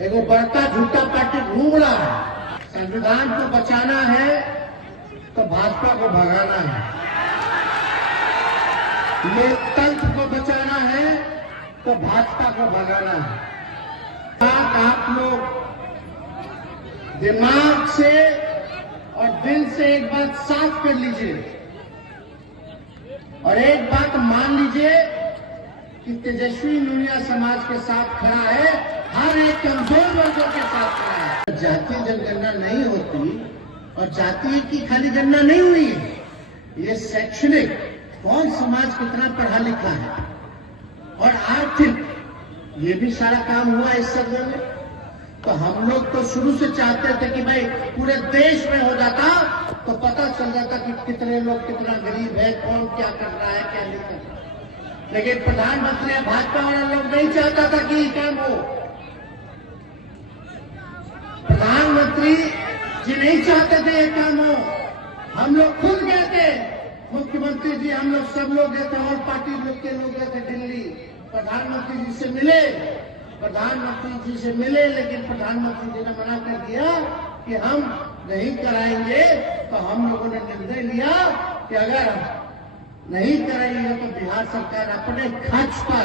एगो बड़का झूठा पार्टी घूम रहा है। संविधान को बचाना है तो भाजपा को भगाना है, लोकतंत्र को बचाना है तो भाजपा को भगाना है। आप लोग दिमाग से और दिल से एक बात साफ कर लीजिए और एक बात मान लीजिए कि तेजस्वी नुनिया समाज के साथ खड़ा है, हर एक कमजोर वर्गों के साथ खड़ा है। जातीय जनगणना नहीं होती और जातीय की खाली गणना नहीं हुई है, ये शैक्षणिक कौन समाज कितना पढ़ा लिखा है और आर्थिक ये भी सारा काम हुआ इस सर्वे में। तो हम लोग तो शुरू से चाहते थे कि भाई पूरे देश में हो जाता तो पता चल जाता कि कितने लोग कितना गरीब है, कौन क्या कर रहा है क्या नहीं कर रहा। लेकिन प्रधानमंत्री भाजपा वाला लोग नहीं चाहता था कि ये काम हो। प्रधानमंत्री जी नहीं चाहते थे ये काम हो। हम लोग खुद गए थे, मुख्यमंत्री जी हम लोग सब लोग गए थे और पार्टी लोग के लोग गए थे दिल्ली, प्रधानमंत्री जी से मिले, लेकिन प्रधानमंत्री जी ने मना कर दिया कि हम नहीं कराएंगे। तो हम लोगों ने निर्णय लिया कि अगर नहीं कराएंगे तो बिहार सरकार अपने खर्च पर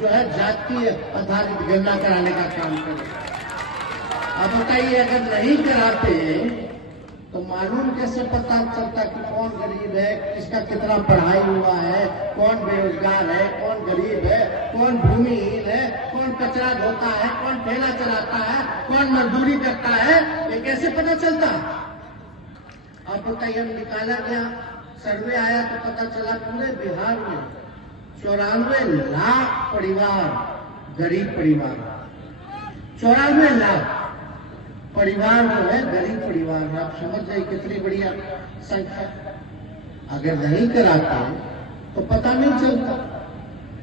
जो है जातीय आधारित गणना कराने का काम करेगी। अब बताइए अगर नहीं कराते तो मालूम कैसे पता चलता कि कौन गरीब है, किसका कितना पढ़ाई हुआ है, कौन बेरोजगार है, कौन गरीब है, कौन भूमिहीन है, कौन कचरा ढोता है, कौन ठेला चलाता है, कौन मजदूरी करता है, ये कैसे पता चलता। अब बताइए निकाला गया, सर्वे आया तो पता चला पूरे बिहार में 94 लाख परिवार गरीब परिवार, 94 लाख परिवार जो है गरीब परिवार है। आप समझ जाइए कितनी बढ़िया संख्या। अगर नहीं कराते तो पता नहीं चलता,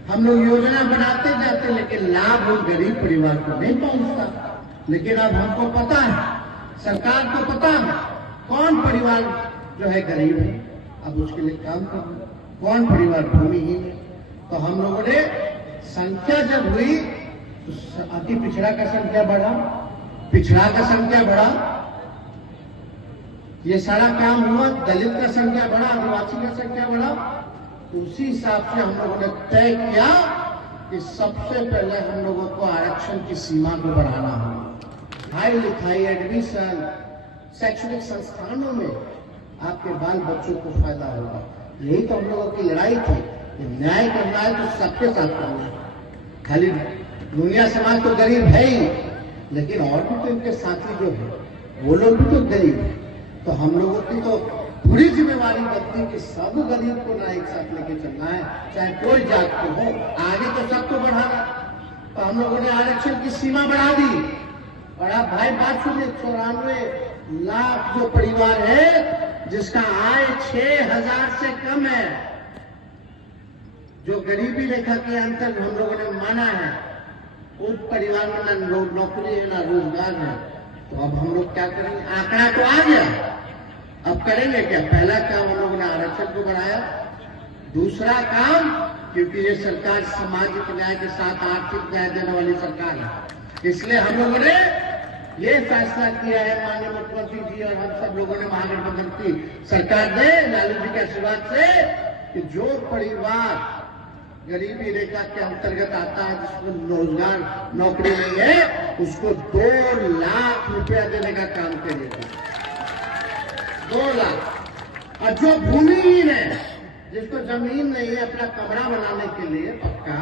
हम लोग योजना बनाते जाते लेकिन लाभ उस गरीब परिवार को नहीं पहुंचता। लेकिन अब हमको पता है, सरकार को पता है कौन परिवार जो है गरीब है, अब उसके लिए काम करना, कौन परिवार भूमिहीन है। तो हम लोगों ने संख्या जब हुई तो अति पिछड़ा का संख्या बढ़ा, पिछड़ा का संख्या बढ़ा, ये सारा काम हुआ, दलित का संख्या बढ़ा, आदिवासी का संख्या बढ़ा। तो उसी हिसाब से हम लोगों ने तय किया कि सबसे पहले हम लोगों को आरक्षण की सीमा को बढ़ाना होगा। पढ़ाई लिखाई एडमिशन शैक्षणिक संस्थानों में आपके बाल बच्चों को फायदा होगा। यही तो हम लोगों की लड़ाई थी। न्याय करना है तो सबके साथ करना है। खाली दुनिया समाज तो गरीब है ही, लेकिन और भी तो इनके साथी जो है वो लोग भी तो गरीब है। तो हम लोगों की तो पूरी जिम्मेवारी बनती कि सब गरीब को ना एक साथ लेके चलना है, चाहे कोई जात को हो, आगे तो सबको बढ़ाना। तो हम लोगों ने आरक्षण की सीमा बढ़ा दी। और आप भाई बात सुनिए, 94 लाख जो परिवार है जिसका आय 6,000 से कम है, जो गरीबी रेखा के अंतर हम लोगों ने माना है, उस परिवार में ना नौकरी है ना रोजगार है। तो अब हम लोग क्या करेंगे, आंकड़ा तो आ गया, अब करेंगे क्या। पहला काम हम लोगों ने आरक्षण को बढ़ाया। दूसरा काम, क्योंकि ये सरकार सामाजिक न्याय के साथ आर्थिक न्याय देने वाली सरकार है, इसलिए हम लोगों ने ये फैसला किया है, माननीय मुख्यमंत्री जी और हम सब लोगों ने महागठबंधन की सरकार ने लालू जी के आशीर्वाद से, कि जो परिवार गरीबी रेखा के अंतर्गत आता है, जिसको रोजगार नौकरी नहीं है, उसको 2 लाख रुपया देने का काम करेगा। 2 लाख। और जो भूमिहीन है, जिसको जमीन नहीं है अपना कमरा बनाने के लिए पक्का,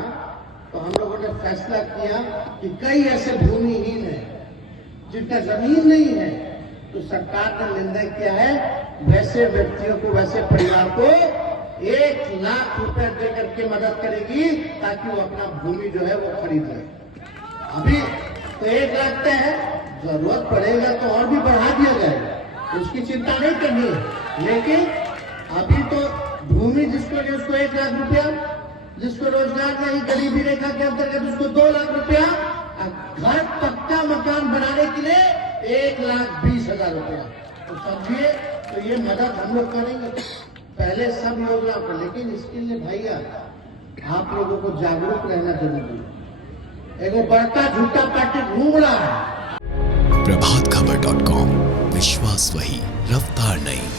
तो हम लोगों ने फैसला किया कि कई ऐसे भूमिहीन है जिनका जमीन नहीं है, तो सरकार ने निर्णय किया है वैसे व्यक्तियों को, वैसे परिवार को 1 लाख रुपए देकर के मदद करेगी ताकि वो अपना भूमि जो है वो खरीद ले। अभी तो 1 लाख तय है, जरूरत पड़ेगा तो और भी बढ़ा दिया जाएगा, उसकी चिंता नहीं करनी है। लेकिन अभी तो भूमि जिसको नहीं उसको 1 लाख रुपया, जिसको रोजगार नहीं गरीबी रेखा के अंतर्गत उसको 2 लाख रुपया, घर पक्का मकान बनाने के लिए 1,20,000 रुपया। तो समझिए, तो ये मदद हम लोग करेंगे पहले सब योजना पर। लेकिन इसके लिए भैया आप लोगों को जागरूक रहना जरूरी है। एगो बड़का झूठा पार्टी घूम रहा है। प्रभात खबर .com, विश्वास वही, रफ्तार नहीं।